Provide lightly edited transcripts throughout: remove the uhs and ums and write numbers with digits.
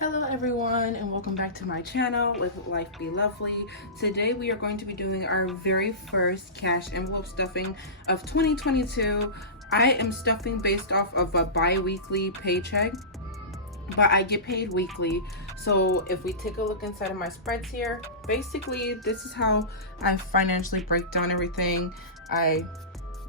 Hello everyone and welcome back to my channel with Life Be Lovely. Today we are going to be doing our very first cash envelope stuffing of 2022. I am stuffing based off of a bi-weekly paycheck, but I get paid weekly. So if we take a look inside of my spreads here, basically this is how I financially break down everything. I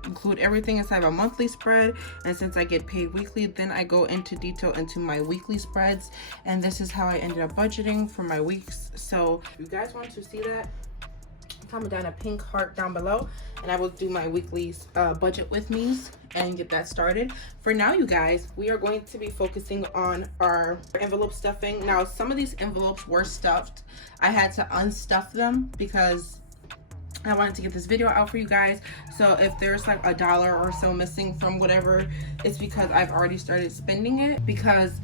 include everything inside of a monthly spread, and since I get paid weekly, then I go into detail into my weekly spreads, and this is how I ended up budgeting for my weeks. So if you guys want to see that, comment down a pink heart down below and I will do my weekly budget with me and get that started. For now, you guys, we are going to be focusing on our envelope stuffing. Now, some of these envelopes were stuffed. I had to unstuff them because I wanted to get this video out for you guys. So if there's like $1 or so missing from whatever, it's because I've already started spending it. Because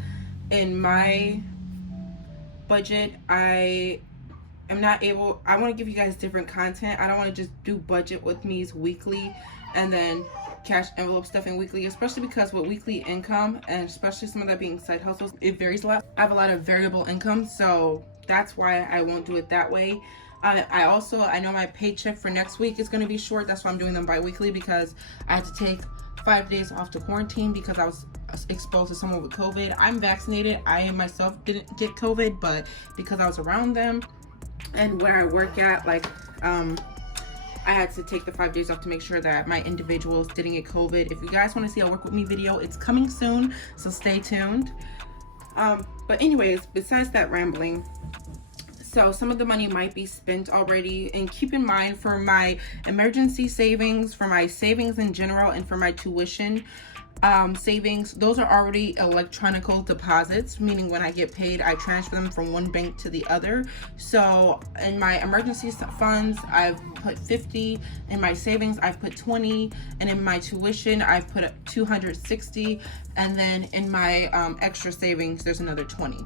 in my budget, I want to give you guys different content. I don't want to just do budget with me's weekly and then cash envelope stuffing weekly, especially because with weekly income, and especially some of that being side hustles, it varies a lot. I have a lot of variable income, so that's why I won't do it that way. I know my paycheck for next week is going to be short. That's why I'm doing them bi-weekly, because I had to take 5 days off to quarantine because I was exposed to someone with COVID. I'm vaccinated. I myself didn't get COVID, but because I was around them and where I work at, like, I had to take the 5 days off to make sure that my individuals didn't get COVID. If you guys want to see a work with me video, it's coming soon, so stay tuned. But anyways, besides that rambling, so some of the money might be spent already, and keep in mind, for my emergency savings, for my savings in general, and for my tuition savings, those are already electronical deposits, meaning when I get paid, I transfer them from one bank to the other. So in my emergency funds, I've put 50, in my savings, I've put 20, and in my tuition, I've put 260, and then in my extra savings, there's another 20.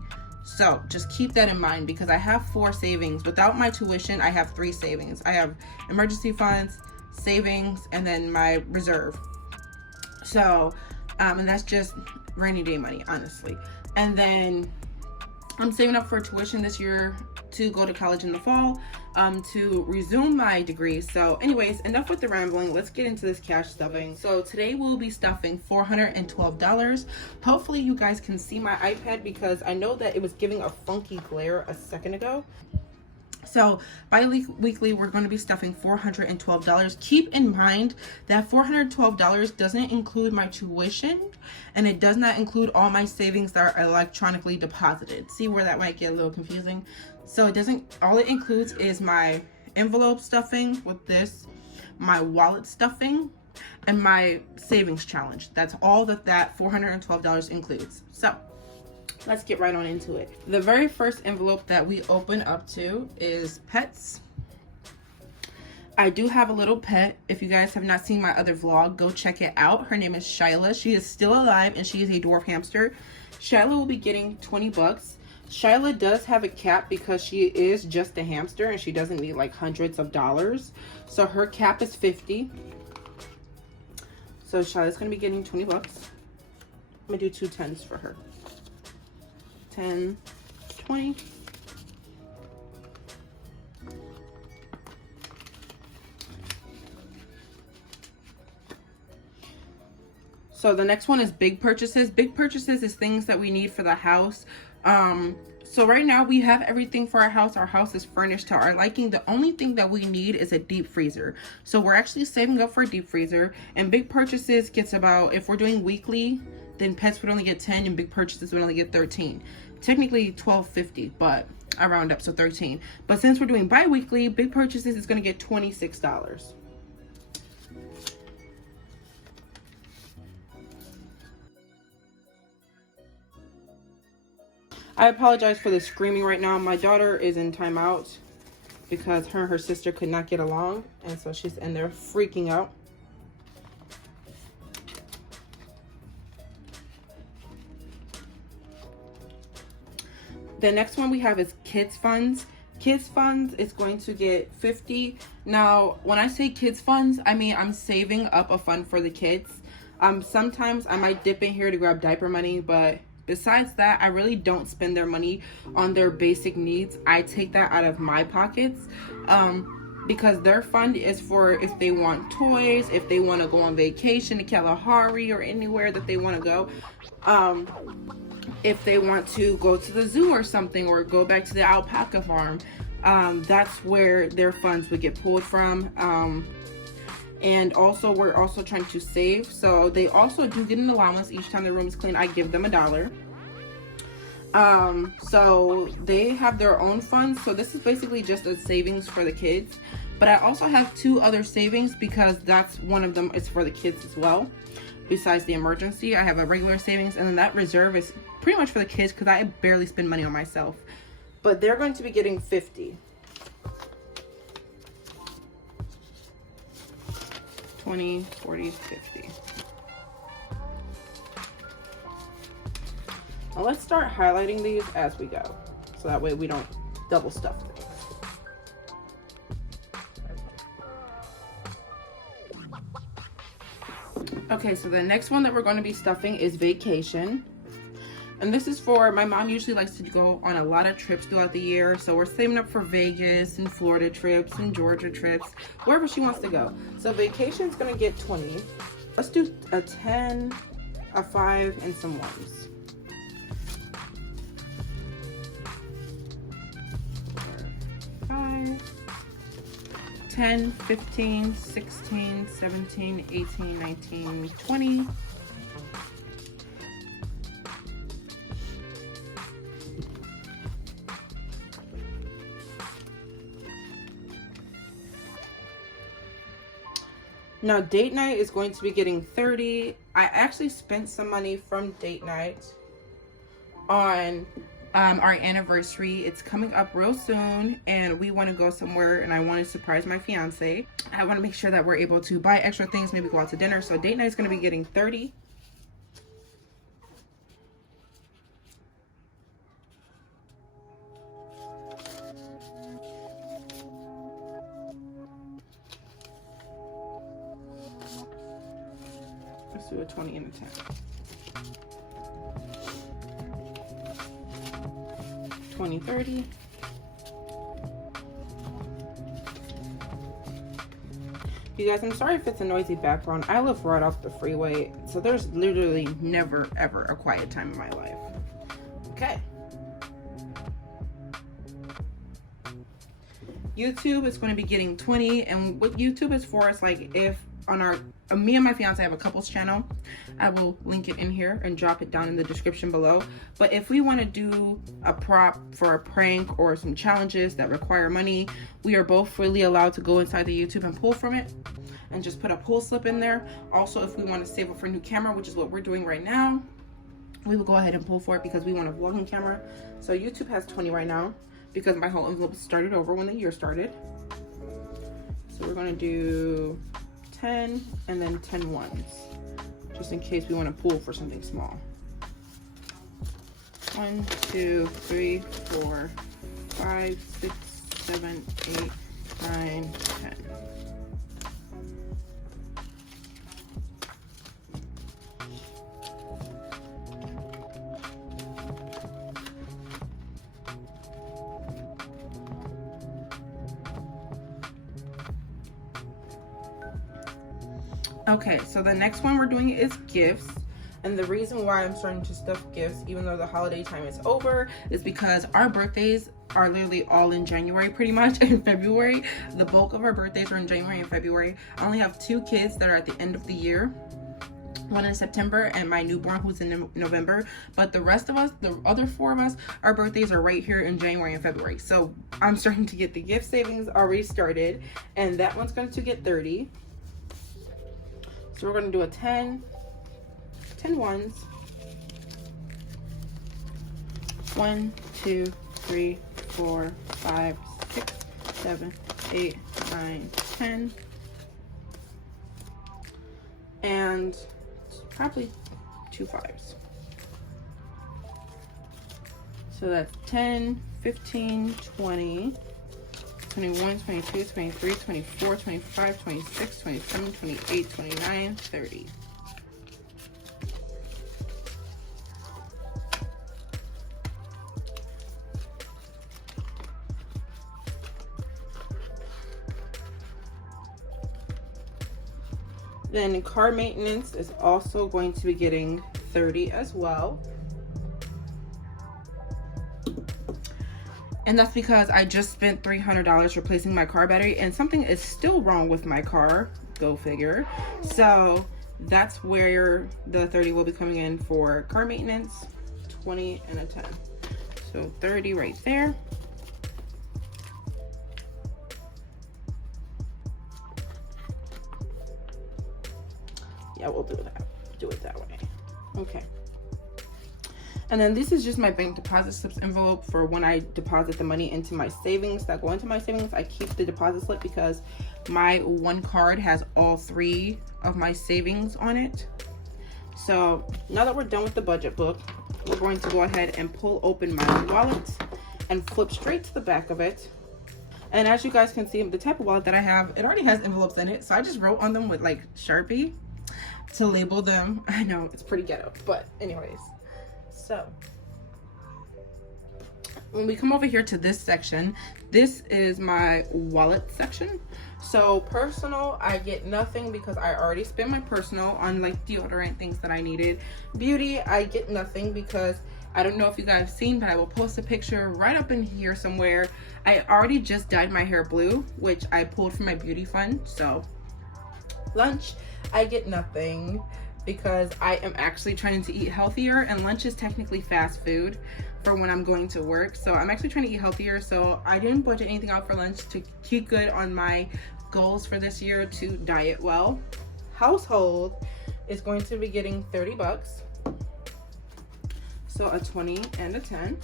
So just keep that in mind, because I have 4 savings. Without my tuition, I have 3 savings. I have emergency funds, savings, and then my reserve. So, and that's just rainy day money, honestly. And then I'm saving up for tuition this year to go to college in the fall, to resume my degree. So anyways, enough with the rambling. Let's get into this cash stuffing. So today we'll be stuffing $412. Hopefully you guys can see my iPad, because I know that it was giving a funky glare a second ago. So bi-weekly, we're going to be stuffing $412. Keep in mind that $412 doesn't include my tuition, and it does not include all my savings that are electronically deposited. See where that might get a little confusing? So it doesn't, all it includes is my envelope stuffing with this, my wallet stuffing, and my savings challenge. That's all that $412 includes. So let's get right on into it. The very first envelope that we open up to is pets. I do have a little pet. If you guys have not seen my other vlog, go check it out. Her name is Shyla. She is still alive, and she is a dwarf hamster. Shyla will be getting 20 bucks. Shyla does have a cap because she is just a hamster and she doesn't need like hundreds of dollars. So her cap is 50. So Shyla's gonna be getting 20 bucks. I'm gonna do 2 10s for her. 10, 20. So the next one is big purchases. Big purchases is things that we need for the house. So right now we have everything for our house. Our house is furnished to our liking. The only thing that we need is a deep freezer. So we're actually saving up for a deep freezer, and big purchases gets about, if we're doing weekly, then pets would only get 10 and big purchases would only get 13. Technically $12.50, but I round up, so 13. But since we're doing bi-weekly, big purchases is going to get $26. I apologize for the screaming right now. My daughter is in timeout because her and her sister could not get along, and so she's in there freaking out. The next one we have is kids funds. Kids funds is going to get 50. Now, when I say kids funds, I mean I'm saving up a fund for the kids. Sometimes I might dip in here to grab diaper money, but Besides that, I really don't spend their money on their basic needs. I take that out of my pockets, because their fund is for if they want toys, if they want to go on vacation to Kalahari or anywhere that they want to go, if they want to go to the zoo or something, or go back to the alpaca farm. That's where their funds would get pulled from. And also, we're also trying to save, so they also do get an allowance. Each time the room is clean, I give them $1. So they have their own funds, so this is basically just a savings for the kids. But I also have 2 other savings, because that's one of them is for the kids as well. Besides the emergency, I have a regular savings, and then that reserve is pretty much for the kids, because I barely spend money on myself. But they're going to be getting 50. 20, 40, 50. Now let's start highlighting these as we go, so that way we don't double stuff things. Okay, so the next one that we're going to be stuffing is vacation. And this is for, my mom usually likes to go on a lot of trips throughout the year. So we're saving up for Vegas and Florida trips and Georgia trips, wherever she wants to go. So vacation is going to get 20. Let's do a 10, a 5, and some 1s. 4, 5, 10, 15, 16, 17, 18, 19, 20. Now date night is going to be getting 30. I actually spent some money from date night on our anniversary. It's coming up real soon, and we want to go somewhere, and I want to surprise my fiance. I want to make sure that we're able to buy extra things, maybe go out to dinner. So date night is going to be getting 30. Let's do a 20 and a 10. 20, 30. You guys, I'm sorry if it's a noisy background. I live right off the freeway, so there's literally never ever a quiet time in my life. Okay. YouTube is going to be getting 20, and what YouTube is for is like if on our me and my fiance have a couples channel. I will link it in here and drop it down in the description below. But if we want to do a prop for a prank or some challenges that require money, we are both freely allowed to go inside the YouTube and pull from it and just put a pull slip in there. Also, if we want to save up for a new camera, which is what we're doing right now, we will go ahead and pull for it because we want a vlogging camera. So YouTube has 20 right now because my whole envelope started over when the year started. So we're going to do 10 and then 10 ones, just in case we want to pull for something small. 1, 2, 3, 4, 5, 6, 7, 8, 9, 10. Okay, so the next one we're doing is gifts. And the reason why I'm starting to stuff gifts, even though the holiday time is over, is because our birthdays are literally all in January, pretty much, in February. The bulk of our birthdays are in January and February. I only have 2 kids that are at the end of the year. One in September and my newborn who's in November. But the rest of us, the other 4 of us, our birthdays are right here in January and February. So I'm starting to get the gift savings already started. And that one's going to get 30. So we're going to do a 10 ones. 1, 2, 3, 4, 5, 6, 7, 8, 9, 10. And probably 2 5s. So that's 10, 15, 20, 21, 22, 23, 24, 25, 26, 27, 28, 29, 30. Then car maintenance is also going to be getting 30 as well. And that's because I just spent $300 replacing my car battery and something is still wrong with my car, go figure. So that's where the 30 will be coming in for car maintenance, 20 and a 10. So 30 right there. Yeah, we'll do it that way. Okay. And then this is just my bank deposit slips envelope for when I deposit the money into my savings that go into my savings. I keep the deposit slip because my one card has all 3 of my savings on it. So now that we're done with the budget book, we're going to go ahead and pull open my wallet and flip straight to the back of it. And as you guys can see, the type of wallet that I have, it already has envelopes in it. So I just wrote on them with like Sharpie to label them. I know it's pretty ghetto, but anyways. So when we come over here to this section, this is my wallet section. So personal, I get nothing because I already spent my personal on like deodorant, things that I needed. Beauty, I get nothing because I don't know if you guys have seen, but I will post a picture right up in here somewhere. I already just dyed my hair blue, which I pulled from my beauty fund. So lunch, I get nothing because I am actually trying to eat healthier, and lunch is technically fast food for when I'm going to work. So I'm actually trying to eat healthier. So I didn't budget anything out for lunch to keep good on my goals for this year to diet well. Household is going to be getting 30 bucks. So a 20 and a 10.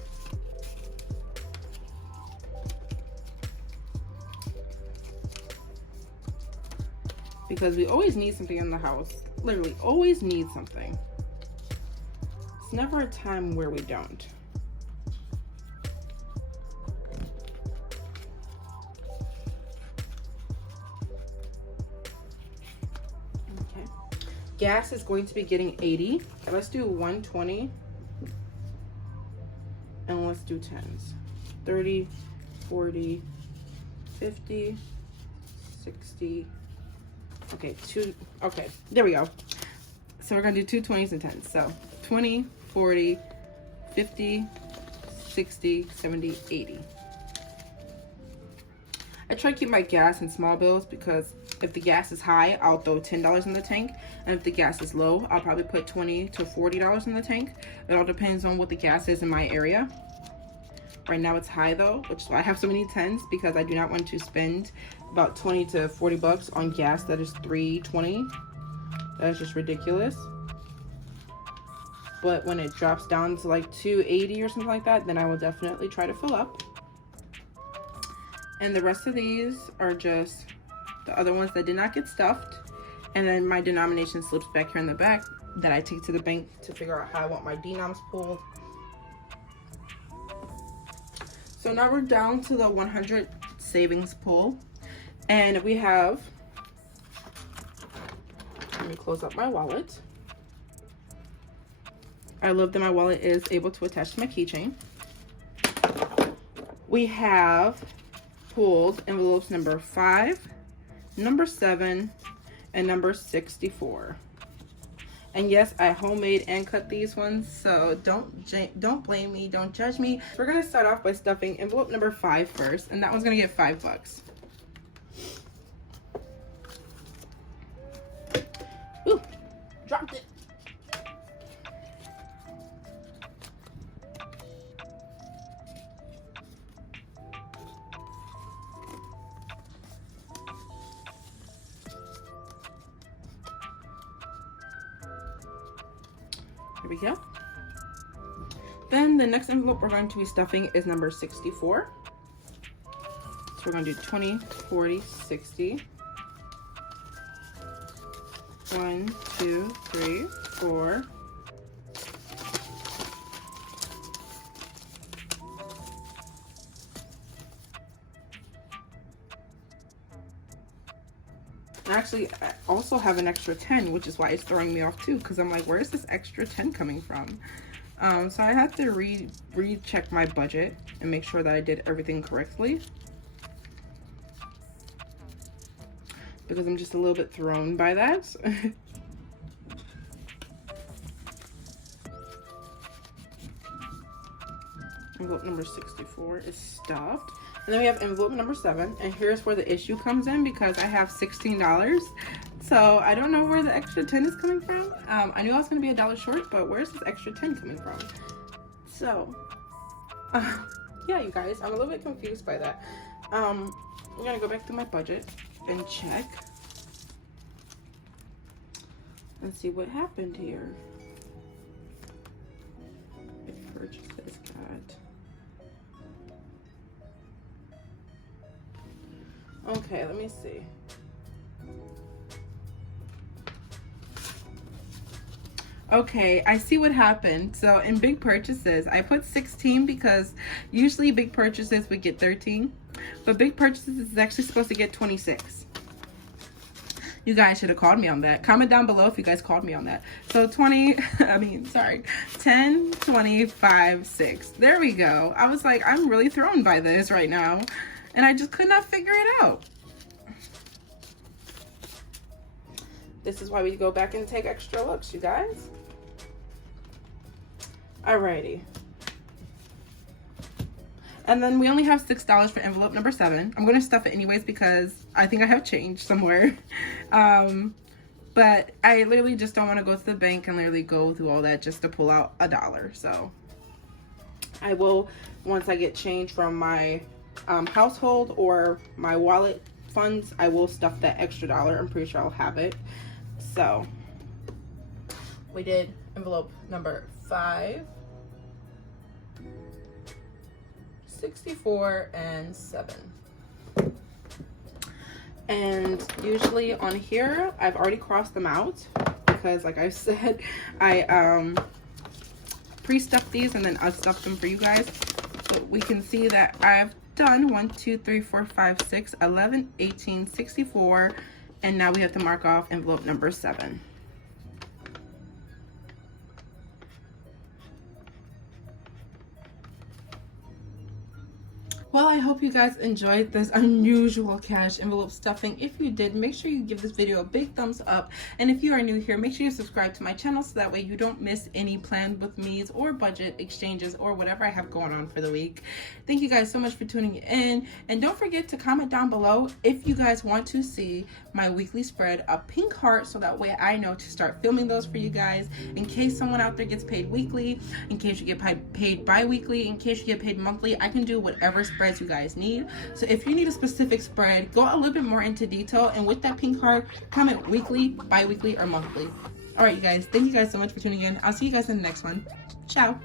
Because we always need something in the house. Literally always need something. It's never a time where we don't. Okay. Gas is going to be getting 80. Let's do 120. And let's do 10s. 30, 40, 50, 60. Okay, okay, there we go. So we're gonna do 2 20s and 10s. So 20, 40, 50, 60, 70, 80. I try to keep my gas in small bills because if the gas is high, I'll throw $10 in the tank. And if the gas is low, I'll probably put $20 to $40 in the tank. It all depends on what the gas is in my area. Right now it's high though, which is why I have so many 10s, because I do not want to spend about 20 to 40 bucks on gas that is $3.20. That is just ridiculous. But when it drops down to like $2.80 or something like that, then I will definitely try to fill up. And the rest of these are just the other ones that did not get stuffed. And then my denomination slips back here in the back that I take to the bank to figure out how I want my denoms pulled. So now we're down to the 100 savings pull, and we have, let me close up my wallet. I love that my wallet is able to attach to my keychain. We have pulled envelopes number 5, number 7, and number 64. And yes, I homemade and cut these ones, so don't blame me, don't judge me. We're gonna start off by stuffing envelope number 5 first, and that one's gonna get 5 bucks. Ooh, dropped it. Here we go. Then the next envelope we're going to be stuffing is number 64. So we're going to do 20, 40, 60. 1, 2, 3, 4. Actually, I also have an extra 10, which is why it's throwing me off too, because I'm like, where's this extra 10 coming from? So I had to recheck my budget and make sure that I did everything correctly. because I'm just a little bit thrown by that. Envelope number 64 is stuffed. And then we have envelope number 7, and here's where the issue comes in because I have $16. So I don't know where the extra 10 is coming from. I knew I was going to be $1 short, but where's this extra 10 coming from? So, yeah, you guys, I'm a little bit confused by that. I'm going to go back to my budget and check and see what happened here. Purchases got. Okay, let me see. Okay, I see what happened. So in big purchases, I put 16 because usually big purchases would get 13, but big purchases is actually supposed to get 26. You guys should have called me on that. Comment down below if you guys called me on that. So 10, 25, 6. There we go. I was like, I'm really thrown by this right now. And I just could not figure it out. This is why we go back and take extra looks, you guys. Alrighty. And then we only have $6 for envelope number 7. I'm going to stuff it anyways because I think I have change somewhere. But I literally just don't want to go to the bank and literally go through all that just to pull out $1. So I will, once I get change from my household or my wallet funds, I will stuff that extra $1. I'm pretty sure I'll have it. So we did envelope number 5, 64, and 7. And usually on here I've already crossed them out because, like I said, I pre-stuffed these and then unstuffed them for you guys. So we can see that I've done 1, 2, 3, 4, 5, 6, 11, 18, 64, and now we have to mark off envelope number 7. Well, I hope you guys enjoyed this unusual cash envelope stuffing. If you did, make sure you give this video a big thumbs up. And if you are new here, make sure you subscribe to my channel so that way you don't miss any planned with me's or budget exchanges or whatever I have going on for the week. Thank you guys so much for tuning in. And don't forget to comment down below if you guys want to see my weekly spread, a pink heart, so that way I know to start filming those for you guys in case someone out there gets paid weekly, in case you get paid bi-weekly, in case you get paid monthly. I can do whatever spread you guys need. So if you need a specific spread, go a little bit more into detail, and with that pink card, comment weekly, bi-weekly, or monthly. All right, you guys, thank you guys so much for tuning in. I'll see you guys in the next one. Ciao.